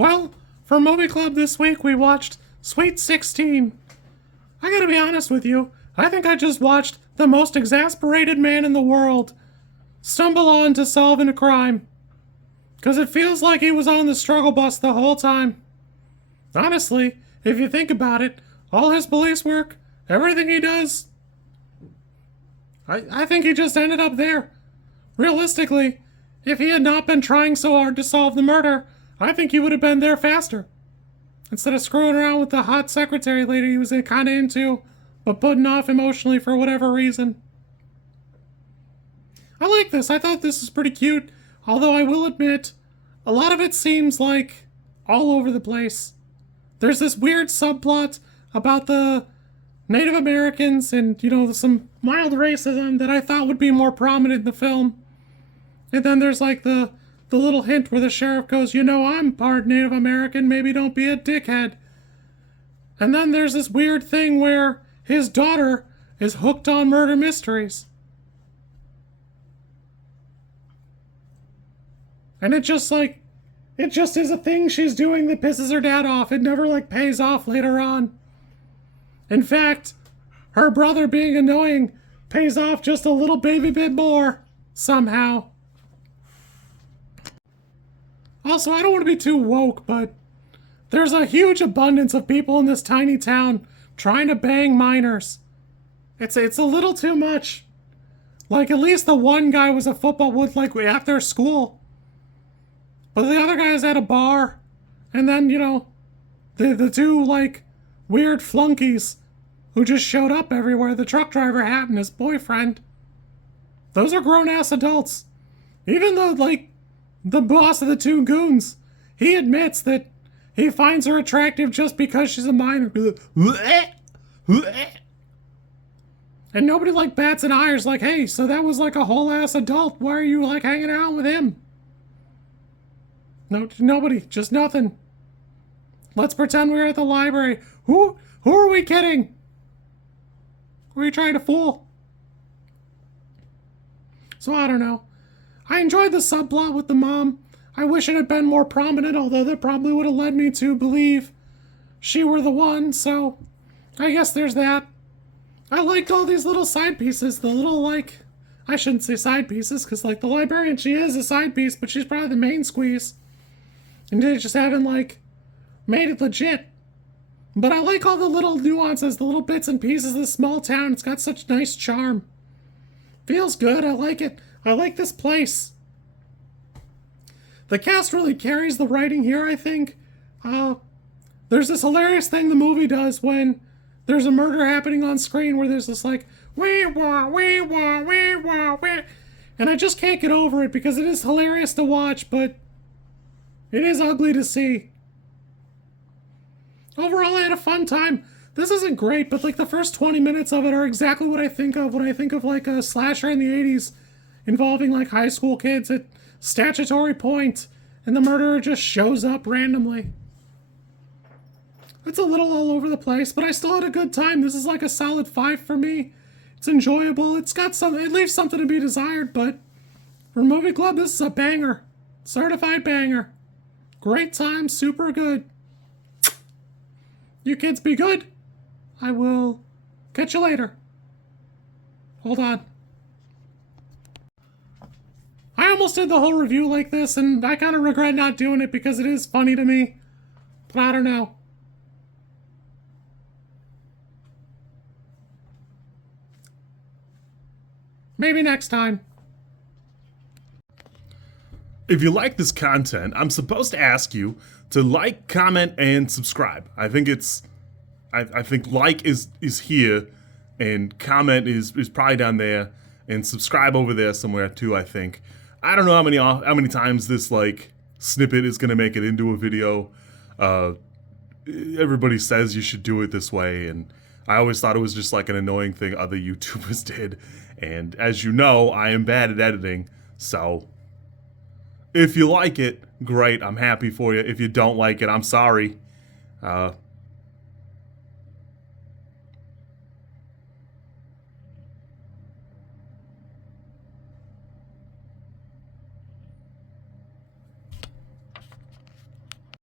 Well, for Movie Club this week, we watched Sweet 16. I gotta be honest with you, I think I just watched the most exasperated man in the world stumble on to solving a crime. Because it feels like he was on the struggle bus the whole time. Honestly, if you think about it, all his police work, everything he does, I think he just ended up there. Realistically, if he had not been trying so hard to solve the murder, I think he would have been there faster. Instead of screwing around with the hot secretary lady he was kind of into, but putting off emotionally for whatever reason. I like this. I thought this was pretty cute, although I will admit, a lot of it seems like all over the place. There's this weird subplot about the Native Americans and, some mild racism that I thought would be more prominent in the film. And then there's like the little hint where the sheriff goes, I'm part Native American, maybe don't be a dickhead. And then there's this weird thing where his daughter is hooked on murder mysteries. And it just is a thing she's doing that pisses her dad off. It never pays off later on. In fact, her brother being annoying pays off just a little baby bit more, somehow. Also, I don't want to be too woke, but there's a huge abundance of people in this tiny town trying to bang minors. It's a little too much. At least the one guy was a football with after school. But the other guy's at a bar. And then, the two weird flunkies who just showed up everywhere, the truck driver hat and his boyfriend. Those are grown-ass adults. Even though, the boss of the two goons, he admits that he finds her attractive just because she's a minor. And nobody bats an eye. Is hey, so that was a whole-ass adult. Why are you hanging out with him? No, nobody. Just nothing. Let's pretend we're at the library. Who are we kidding? Who are you trying to fool? So I don't know. I enjoyed the subplot with the mom. I wish it had been more prominent, although that probably would have led me to believe she were the one, so I guess there's that. I liked all these little side pieces, the little, I shouldn't say side pieces, because, the librarian, she is a side piece, but she's probably the main squeeze. And they just haven't, made it legit. But I like all the little nuances, the little bits and pieces of this small town. It's got such nice charm. Feels good. I like it. I like this place. The cast really carries the writing here, I think. There's this hilarious thing the movie does when there's a murder happening on screen where there's this wee wah, wee wah, wee wah, wee. And I just can't get over it because it is hilarious to watch, but it is ugly to see. Overall, I had a fun time. This isn't great, but the first 20 minutes of it are exactly what I think of when I think of a slasher in the 80s involving high school kids at statutory point and the murderer just shows up randomly. It's a little all over the place, but I still had a good time. This is a solid 5 for me. It's enjoyable. It leaves something to be desired, but for Movie Club, this is a banger. Certified banger. Great time, super good. You kids be good. I will catch you later. Hold on. I almost did the whole review like this, and I kind of regret not doing it because it is funny to me. But I don't know. Maybe next time. If you like this content, I'm supposed to ask you to like, comment, and subscribe. I think like is here, and comment is probably down there, and subscribe over there somewhere too, I think. I don't know how many times this snippet is gonna make it into a video. Everybody says you should do it this way, and I always thought it was just an annoying thing other YouTubers did. And as you know, I am bad at editing, so if you like it, great, I'm happy for you. If you don't like it, I'm sorry.